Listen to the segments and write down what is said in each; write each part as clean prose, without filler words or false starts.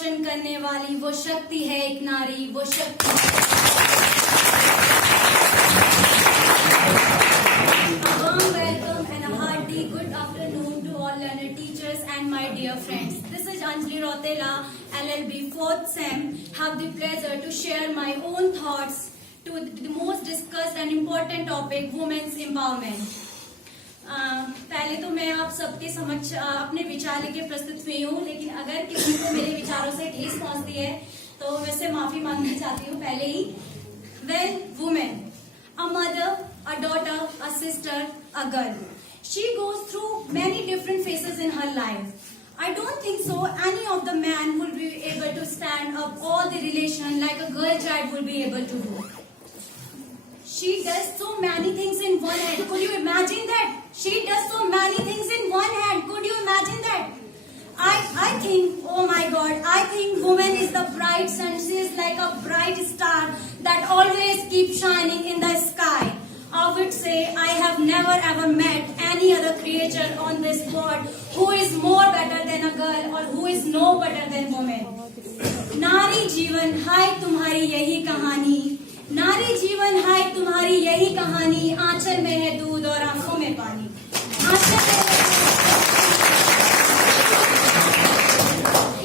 रोशन करने वाली वो शक्ति है एक नारी, वो शक्ति है। A warm welcome and a hearty good afternoon to all learned teachers and my dear friends. This is Anjali Rotela, LLB 4th Sem. Have the pleasure to share my own thoughts to the most discussed and important topic, women's empowerment. पहले तो मैं आप सबके समक्ष अपने विचार लेके प्रस्तुत हुई हूँ, लेकिन अगर किसी को मेरे विचारों से ठेस पहुंचती है तो वैसे माफी मांगना चाहती हूँ पहले ही। Well, women, a mother, a daughter, a sister, a girl. She goes through many different phases in her life. I don't think so any of the man will be able to stand up all the relation like a girl child will be able to do. She does so many things in one hand. Could you imagine that? She does so many things in one hand. Could you imagine that? I think, oh my God, I think woman is the bright sun. She is like a bright star that always keeps shining in the sky. I would say I have never ever met any other creature on this world who is more better than a girl or who is no better than woman. नारी जीवन हाय तुम्हारी यही कहानी, नारी जीवन हाय तुम्हारी यही कहानी, आंचल में है दूध और आंखों में पानी।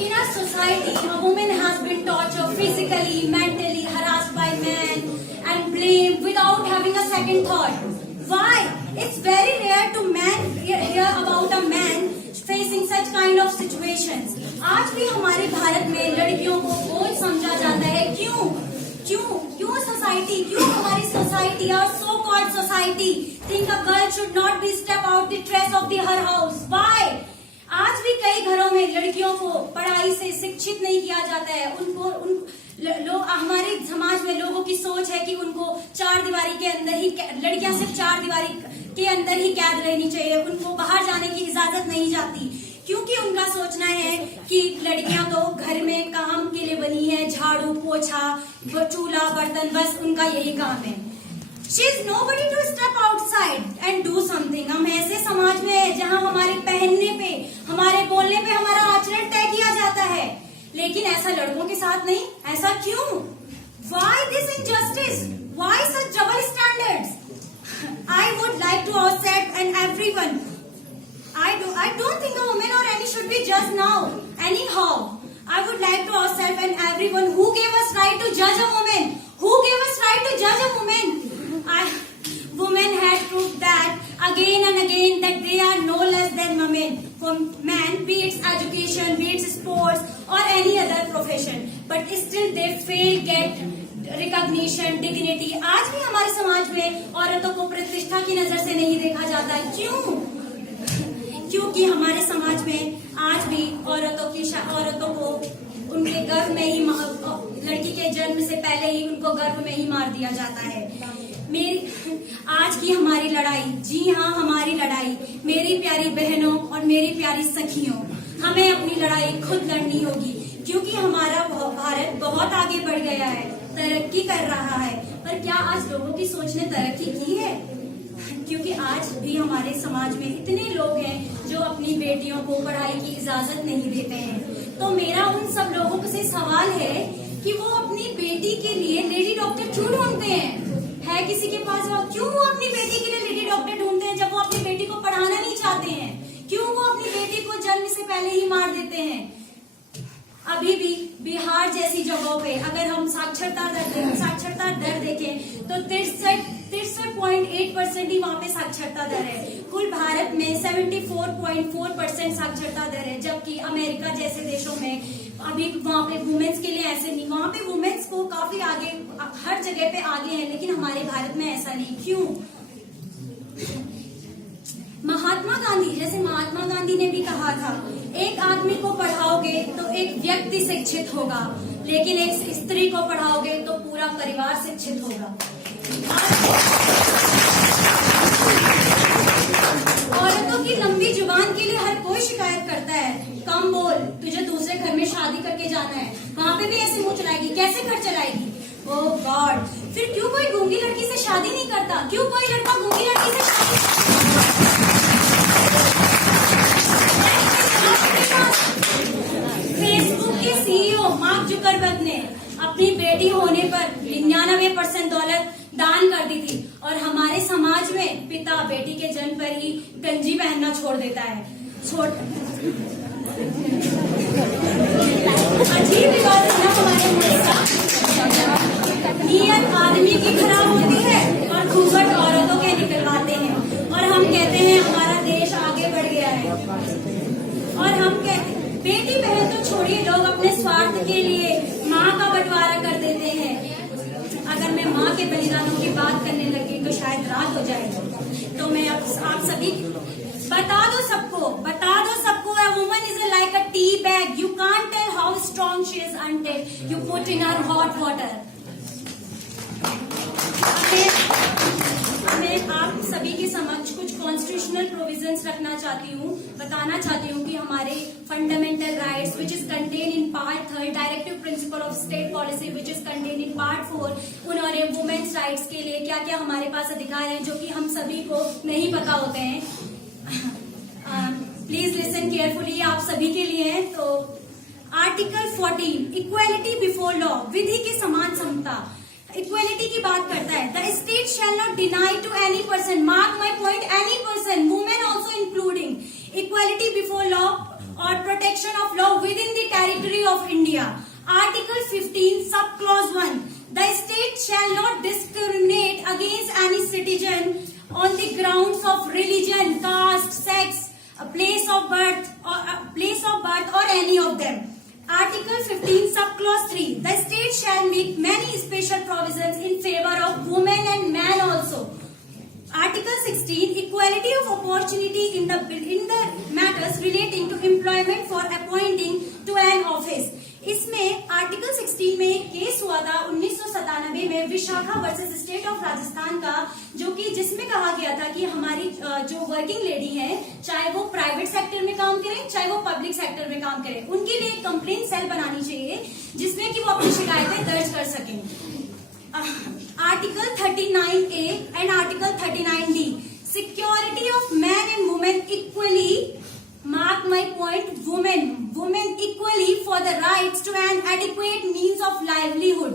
In a society, a woman has been tortured physically, mentally, harassed by men and blamed without having a second thought. Why? It's very rare to hear about a man facing such kind of situations. आज भी हमारे भारत में लड़कियों को बोझ समझा जाता है। क्यों सोसाइटी, क्यों हमारी सोसाइटी और so called society think a girl should not be step out the trace of the her house? Why? आज भी कई घरों में लड़कियों को पढ़ाई से शिक्षित नहीं किया जाता है। हमारे समाज में लोगों की सोच है कि उनको चार दीवारी के अंदर ही, लड़कियां सिर्फ चार दीवारी के अंदर ही कैद रहनी चाहिए, उनको बाहर जाने की इजाजत नहीं जाती, क्योंकि उनका सोचना है कि लड़कियां तो घर में काम के लिए बनी है, झाड़ू पोछा चूल्हा बर्तन, बस उनका यही काम है। She is nobody to step outside and do something. हम ऐसे समाज में है जहाँ हमारे पहनने पे, हमारे बोलने पे हमारा आचरण तय किया जाता है, लेकिन ऐसा लड़कों के साथ नहीं। ऐसा क्यों? Why this injustice? Why such double standards? I would like to accept and everyone. I don't think a woman or any should be judged now. Anyhow, I would like to ourselves and everyone who gave us right to judge a woman. Who gave us right to judge a woman? Women had proved that again and again that they are no less than women. For men, be it education, be it sports or any other profession, but still they fail get recognition, dignity. आज भी हमारे समाज में औरतों को प्रतिष्ठा की नजर से नहीं देखा जाता है। क्यों? क्योंकि हमारे समाज में आज भी औरतों को उनके गर्भ में ही, लड़की के जन्म से पहले ही उनको गर्भ में ही मार दिया जाता है। आज की हमारी लड़ाई, जी हाँ हमारी लड़ाई, मेरी प्यारी बहनों और मेरी प्यारी सखियों, हमें अपनी लड़ाई खुद लड़नी होगी, क्योंकि हमारा भारत बहुत आगे बढ़ गया है, तरक्की कर रहा है। पर क्या आज लोगों की सोच ने तरक्की की है? क्योंकि आज भी हमारे समाज में इतने लोग हैं जो अपनी बेटियों को पढ़ाई की इजाजत नहीं देते हैं। तो मेरा उन सब लोगों से सवाल है कि वो अपनी बेटी के लिए लेडी डॉक्टर क्यों ढूंढते हैं? है किसी के पास क्यों वो अपनी बेटी के लिए लेडी डॉक्टर ढूंढते हैं जब वो अपनी बेटी को पढ़ाना नहीं चाहते हैं? क्यों वो अपनी बेटी को जन्म से पहले ही मार देते हैं? अभी भी बिहार जैसी जगहों पे अगर हम साक्षरता दर देखें तो 63.8% ही वहाँ पे साक्षरता दर है। कुल भारत में 74.4% साक्षरता दर है, जबकि अमेरिका जैसे देशों में अभी वहाँ पे वुमेन्स के लिए ऐसे नहीं, वहाँ पे वुमेन्स को काफी आगे, हर जगह पे आगे है, लेकिन हमारे भारत में ऐसा नहीं। क्यों? महात्मा गांधी ने भी कहा था, एक आदमी को पढ़ाओगे तो एक व्यक्ति शिक्षित होगा, लेकिन एक स्त्री को पढ़ाओगे तो पूरा परिवार शिक्षित होगा। औरतों की लंबी जुबान के लिए हर कोई शिकायत करता है, कम बोल, तुझे दूसरे घर में शादी करके जाना है, वहाँ पे भी ऐसे मुंह चलाएगी, कैसे घर चलाएगी? ओह गॉड, फिर क्यों कोई गूंगी लड़की से शादी नहीं करता? क्यों कोई लड़का गूंगी लड़की से फेसबुक के सीईओ मार्क जुकरबर्ग ने अपनी बेटी होने पर 99% दौलत दान कर दी थी, और हमारे समाज में पिता बेटी के जन्म पर ही गंजी पहनना छोड़ देता है। अजीब बात है ना हमारे मुल्क का। नीयत आदमी की खराब होती है और घूंघट औरतों के निकलवाते हैं, और हम कहते हैं हमारा देश आगे बढ़ गया है। और हम कहते बेटी बहन तो छोड़िए, लोग अपने स्वार्थ के लिए माँ का बंटवारा कर देते हैं। अगर मैं माँ के बलिदानों की बात करने लगी तो शायद रात हो जाएगी। तो मैं आप सभी बता दो सबको, a woman is like a tea bag. You can't tell how strong she is until you put in her hot water. मैं आप सभी के समक्ष कुछ कॉन्स्टिट्यूशनल प्रोविजंस रखना चाहती हूँ, बताना चाहती हूँ कि हमारे fundamental rights which is contain in part 3 directive principle of state policy which is contain in part 4 उन्होंने वुमेन्स राइट्स के लिए क्या क्या हमारे पास अधिकार हैं जो कि हम सभी को नहीं पता होते हैं। प्लीज लिसन केयरफुली, आप सभी के लिए है। तो आर्टिकल 14 इक्वालिटी बिफोर लॉ, विधि के समान समता, इक्वालिटी की बात करता है। The state shall not deny to any person, mark my point, any person, women also including, equality before law और protection of law within the territory of India. Article 15 sub clause 1 the state shall not discriminate against any citizen on the grounds of religion, caste, sex, place of birth or any of them. Article 15 subclause 3 the state shall make many special provisions in favor of women and men also. Article 16 equality of opportunity in the matters relating to employment for appointing to an office. इसमें article 16 में एक case हुआ था 1997 में Vishakha versus state of Rajasthan का, जो कि जिसमें कहा गया था कि हमारी जो वर्किंग लेडी है, चाहे वो प्राइवेट सेक्टर में काम करें चाहे वो पब्लिक सेक्टर में काम करें, उनके लिए एक कंप्लेंट सेल बनानी चाहिए जिसमें कि वो अपनी शिकायतें दर्ज कर सकें। Article 39A and article 39D security of man and women equally, mark my point, women equally for the rights to an adequate means of livelihood,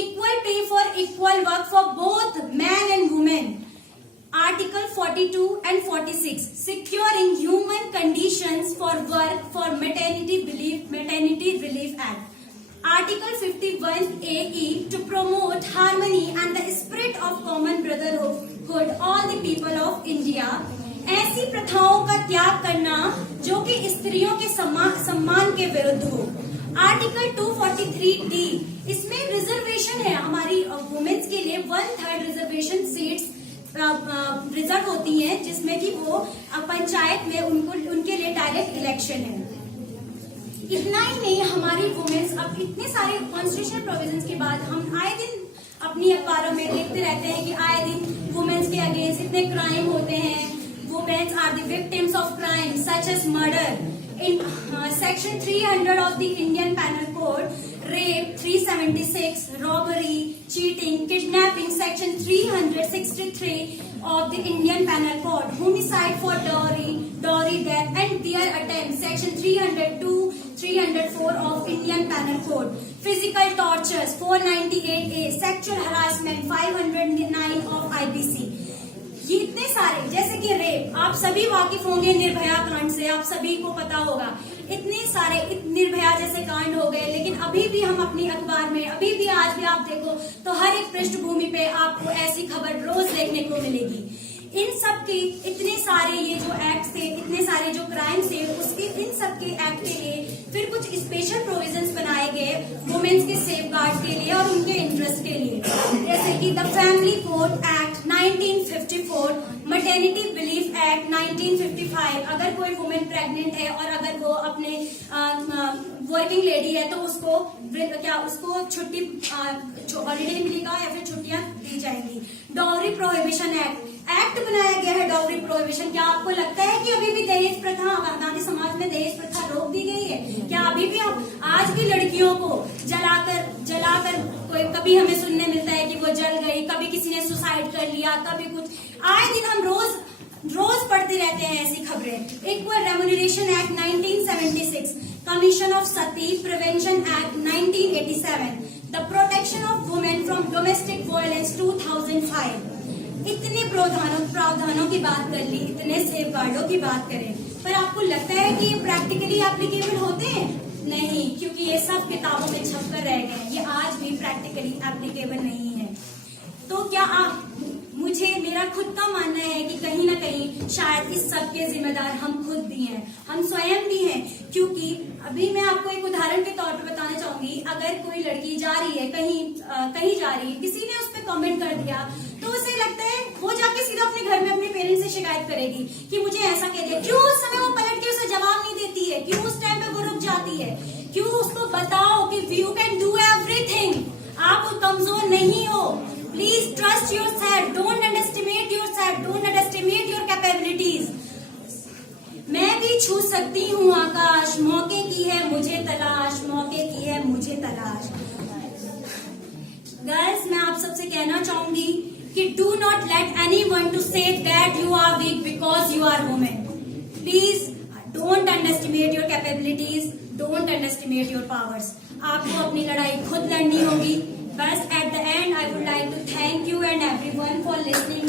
equal pay for equal work for both men and women. Article 42 and 46 securing human conditions for work for maternity relief act. Article 51AE to promote harmony and the spirit of common brotherhood all the people of India. ऐसी प्रथाओं का त्याग करना जो कि स्त्रियों के सम्मान के विरुद्ध हो। आर्टिकल 243D इसमें रिजर्वेशन है हमारी वुमेन्स के लिए, 1/3 रिजर्वेशन सीट्स रिजर्व होती हैं, जिसमें कि वो पंचायत में उनके लिए डायरेक्ट इलेक्शन है। इतना ही नहीं, हमारी वुमेन्स अब इतने सारे कॉन्स्टिट्यूशनल प्रोविजंस के बाद हम आए दिन अपनी अखबारों में देखते रहते हैं कि आए दिन वुमेन्स के अगेंस्ट इतने क्राइम होते हैं। Women are the victims of crime such as murder. In section 300 of the Indian Penal Code, rape 376, robbery, cheating, kidnapping section 363 of the Indian Penal Code, homicide for dowry death and their attempt section 302, 304 of Indian Penal Code, physical tortures 498A, sexual harassment 509 of IPC. ये इतने सारे, जैसे कि rape, आप सभी वाकिफ होंगे निर्भया कांड से, आप सभी को पता होगा इतने सारे निर्भया जैसे कांड हो गए, लेकिन अभी भी हम अपनी अखबार में अभी भी आज भी आप देखो तो हर एक पृष्ठभूमि पे आपको ऐसी खबर रोज देखने को मिलेगी। इन सब के इतने सारे ये जो एक्ट थे, इतने सारे जो क्राइम थे, उसके इन सब के एक्ट के लिए फिर कुछ स्पेशल प्रोविजंस बनाए गए वुमेन्स के सेफगार्ड के लिए और उनके इंटरेस्ट के लिए, जैसे कि the family code act 1954, maternity relief act 1955। अगर कोई वुमेन प्रेग्नेंट है और अगर वो अपने वर्किंग लेडी है तो उसको छुट्टी हॉलीडे मिलेगा या फिर छुट्टियां दी जाएंगी। डॉवरी प्रोहिबिशन एक्ट बनाया गया है। डॉवरी प्रोहिबिशन, क्या आपको लगता है कि अभी भी दहेज प्रथा, गांधी समाज में दहेज प्रथा रोक दी गई है? क्या अभी भी हम आज भी लड़कियों को जलाकर कोई, कभी हमें सुनने मिलता है कि वो जल गई, कभी किसी ने सुसाइड कर लिया, कभी कुछ, आए दिन हम रोज रोज पढ़ते रहते हैं ऐसी खबरें। Equal remuneration act 1976, commission of Sati prevention act 1987, the protection of women from domestic violence 2005। इतने प्रावधानों की बात कर ली, इतने सेफगार्डों की बात करें, पर आपको लगता है कि ये प्रैक्टिकली एप्लीकेबल होते हैं? नहीं, क्योंकि ये सब किताबों में छपकर रह गए, ये आज भी प्रैक्टिकली एप्लीकेबल नहीं है। तो क्या आप मेरा खुद का मानना है कि कहीं ना कहीं शायद इस सब के जिम्मेदार हम खुद भी हैं, हम स्वयं भी हैं। क्योंकि अभी मैं आपको एक उदाहरण के तौर पर बताना चाहूंगी, अगर कोई लड़की जा रही है कहीं जा रही है, किसी ने उस पर कमेंट कर दिया, तो उसे लगता है वो जाके सीधा अपने घर में अपने पेरेंट्स से शिकायत करेगी कि मुझे ऐसा कह दिया। क्यों उस समय वो पलट के उसे जवाब नहीं देती है? क्यों उस टाइम पे वो रुक जाती है? क्यों उसको बताओ कि यू कैन डू एवरीथिंग, आप कमजोर नहीं हो। Please trust yourself, don't underestimate yourself, don't underestimate your capabilities. मैं भी छू सकती हूँ आकाश, मौके की है मुझे तलाश, मौके की है मुझे तलाश। गर्ल्स, मैं आप सबसे कहना चाहूंगी कि do not let anyone to say that you are weak because you are women. Please don't underestimate your capabilities, don't underestimate your powers. आपको अपनी लड़ाई खुद लड़नी होगी। बस at the end I would like to thank you and everyone for listening